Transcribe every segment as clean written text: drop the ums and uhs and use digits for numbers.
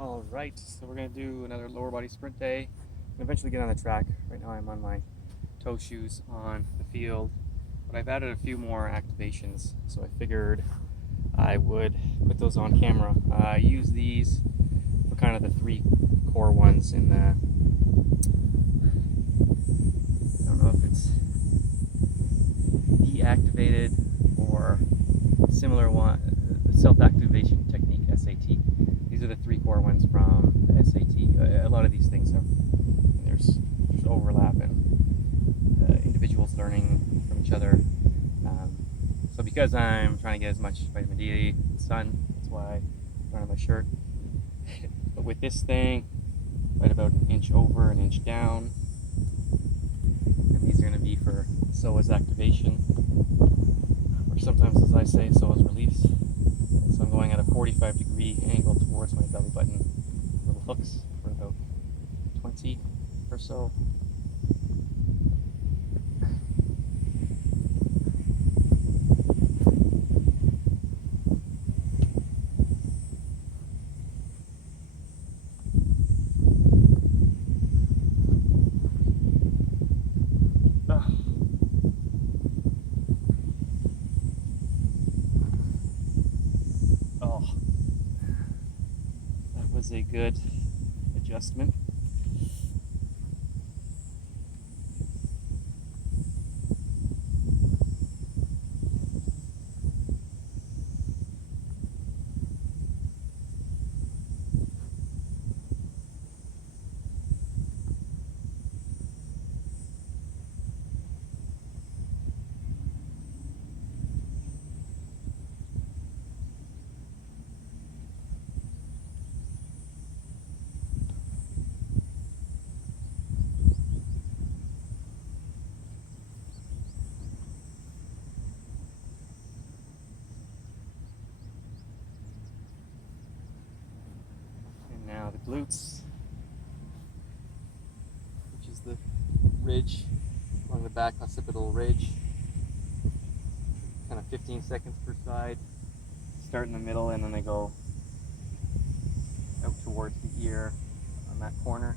All right, so we're gonna do another lower body sprint day and eventually get on the track. Right now I'm on my toe shoes on the field, but I've added a few more activations, so I figured I would put those on camera. I use these for kind of the three core ones in the, I don't know if it's deactivated or similar one, self-activation technique, SAT. These are the three core ones from the SAT. A lot of these things have, there's overlap and individuals learning from each other. So because I'm trying to get as much vitamin D, sun, that's why I'm wearing my shirt. But with this thing, right about an inch over, an inch down, and these are going to be for psoas activation, or sometimes, as I say, psoas release. So I'm going at a 45-degree angle towards my belly button. Little hooks for about 20 or so. Oh, that was a good adjustment. And now the glutes, which is the ridge along the back occipital ridge. Kind of 15 seconds per side. Start in the middle and then they go out towards the ear on that corner.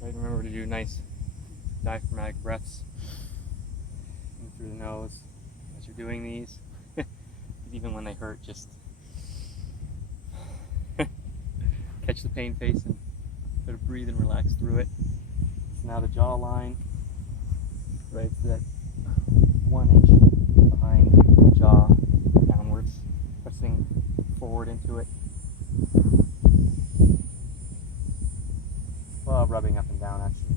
Right, remember to do nice diaphragmatic breaths in through the nose as you're doing these. Even when they hurt, just catch the pain face and sort of breathe and relax through it. So now the jaw line, right, so that 1 inch behind the jaw downwards, pressing forward into it while rubbing up and down actually.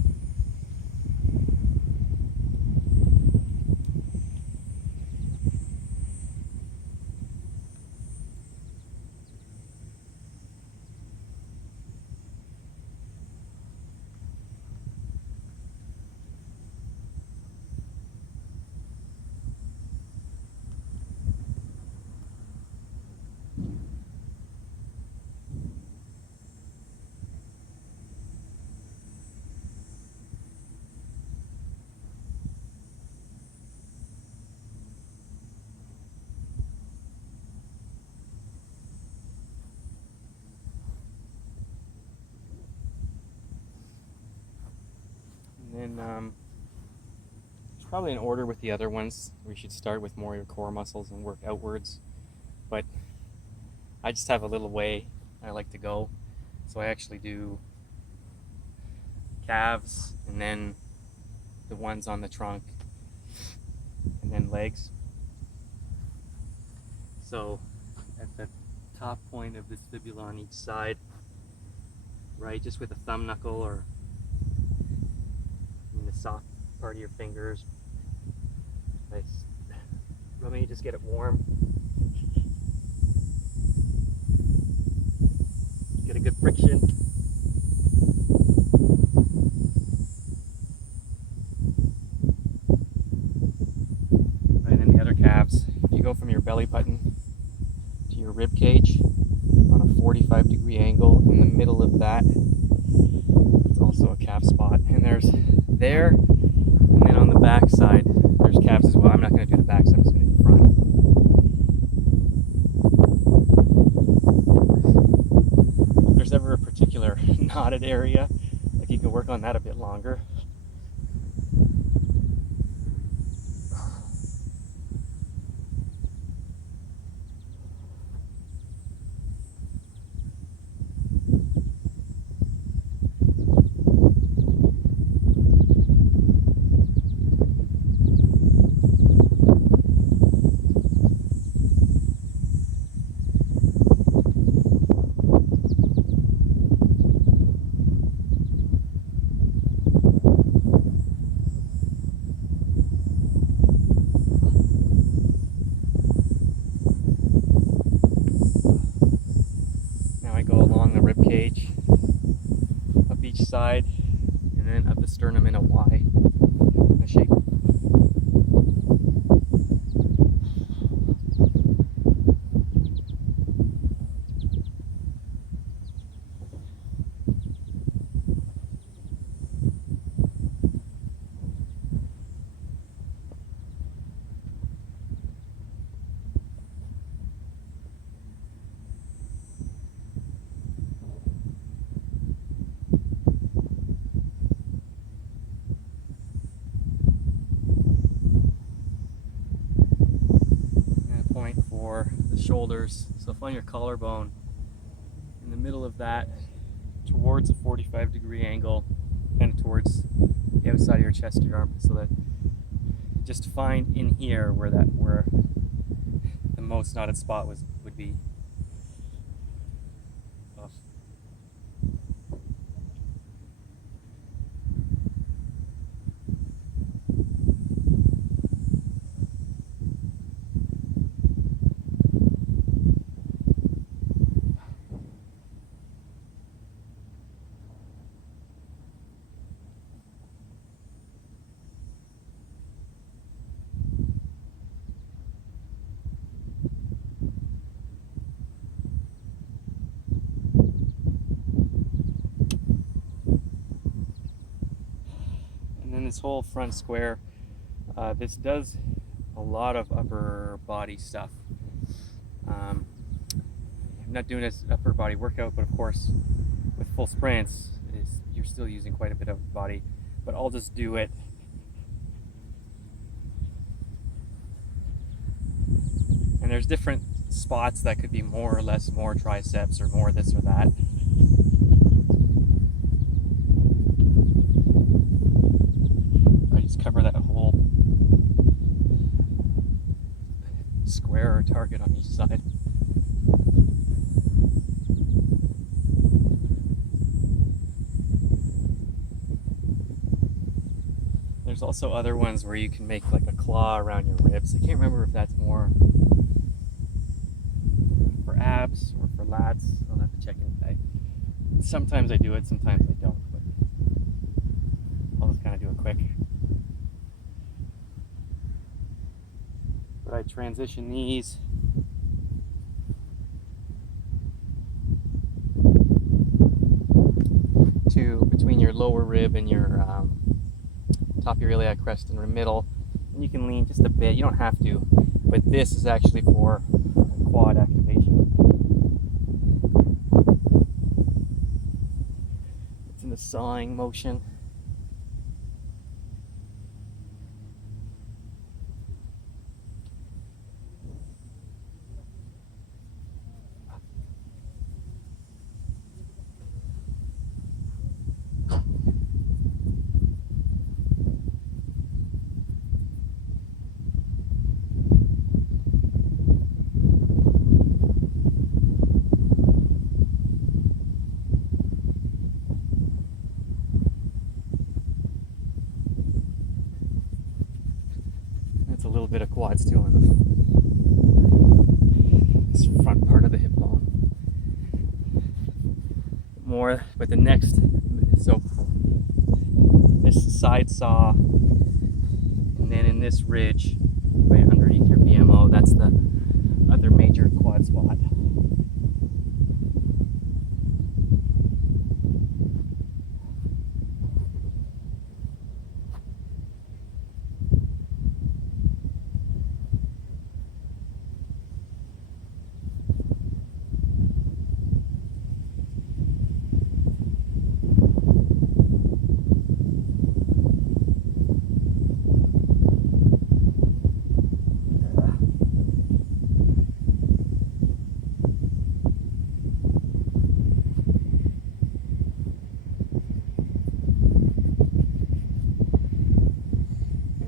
And then it's probably in order with the other ones. We should start with more of your core muscles and work outwards. But I just have a little way I like to go. So I actually do calves, and then the ones on the trunk, and then legs. So at the top point of this fibula on each side, right, just with a thumb knuckle or in the soft part of your fingers, nice rubbing, you just get it warm. Get a good friction. Right, and then the other calves, if you go from your belly button to your rib cage on a 45-degree angle, in the middle of that, it's also a calf spot. And there's there, and then on the back side, there's calves as well. I'm not going to do the back, so I'm just going to do the front. If there's ever a particular knotted area, if you can work on that a bit longer. Cage up each side, and then up the sternum in a Y shape. For the shoulders, so find your collarbone in the middle of that, towards a 45-degree angle, kind of towards the outside of your chest or your armpit, so that just find in here where the most knotted spot would be. This whole front square, this does a lot of upper body stuff. I'm not doing this upper body workout, but of course with full sprints you're still using quite a bit of body, but I'll just do it and there's different spots that could be more or less more triceps or more this or that. Cover that whole square or target on each side. There's also other ones where you can make like a claw around your ribs. I can't remember if that's more for abs or for lats. I'll have to check it. Sometimes I do it, sometimes I don't, but I'll just kind of do it quick. I transition these to between your lower rib and your top of your iliac crest in the middle, and you can lean just a bit. You don't have to, but this is actually for quad activation. It's in the sawing motion. little bit of quads too on this front part of the hip bone. More, but the next, so this side saw, and then in this ridge, right underneath your BMO, that's the other major quad spot.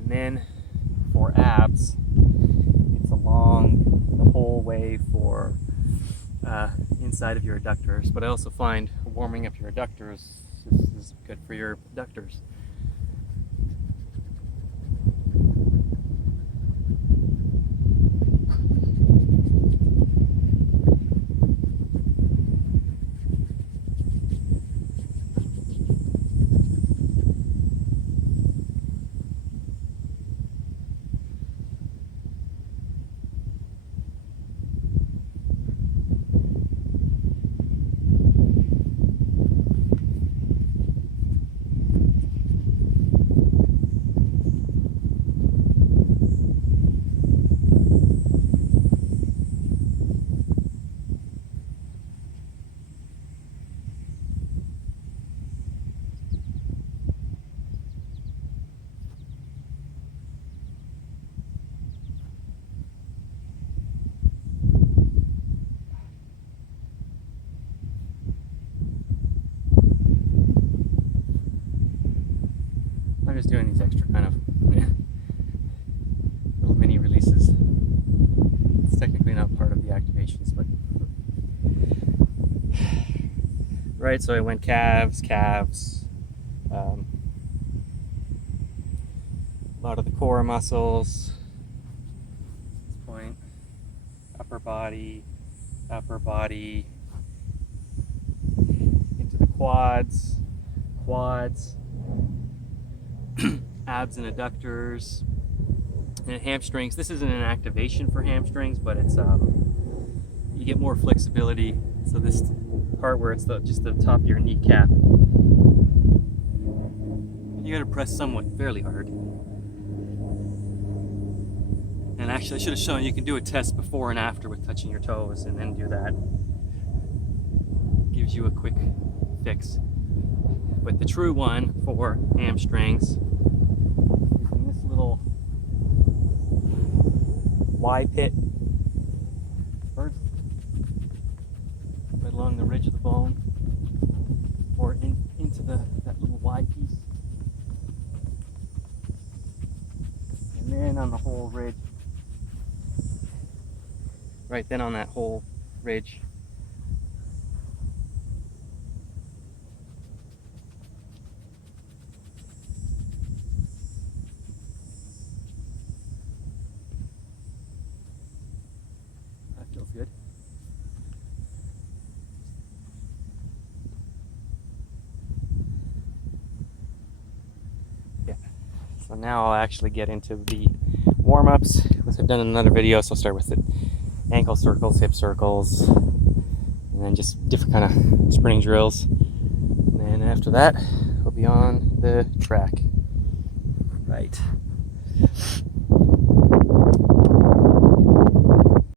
Then for abs, it's along the whole way for inside of your adductors, but I also find warming up your adductors is good for your adductors. I'm just doing these extra kind of little mini releases. It's technically not part of the activations, but right. So I went calves, a lot of the core muscles. This point, upper body, into the quads. Abs and adductors and hamstrings. This isn't an activation for hamstrings, but it's you get more flexibility. So this part where it's just the top of your kneecap, you got to press fairly hard. And actually, I should have shown you can do a test before and after with touching your toes, and then do that. Gives you a quick fix. But the true one for hamstrings, little Y pit first, right along the ridge of the bone, or into that little Y piece, and then on the whole ridge, right then on that whole ridge. Feels good. Yeah. So now I'll actually get into the warm-ups, which I've done in another video. So I'll start with the ankle circles, hip circles, and then just different kind of sprinting drills. And then after that, we'll be on the track. Right.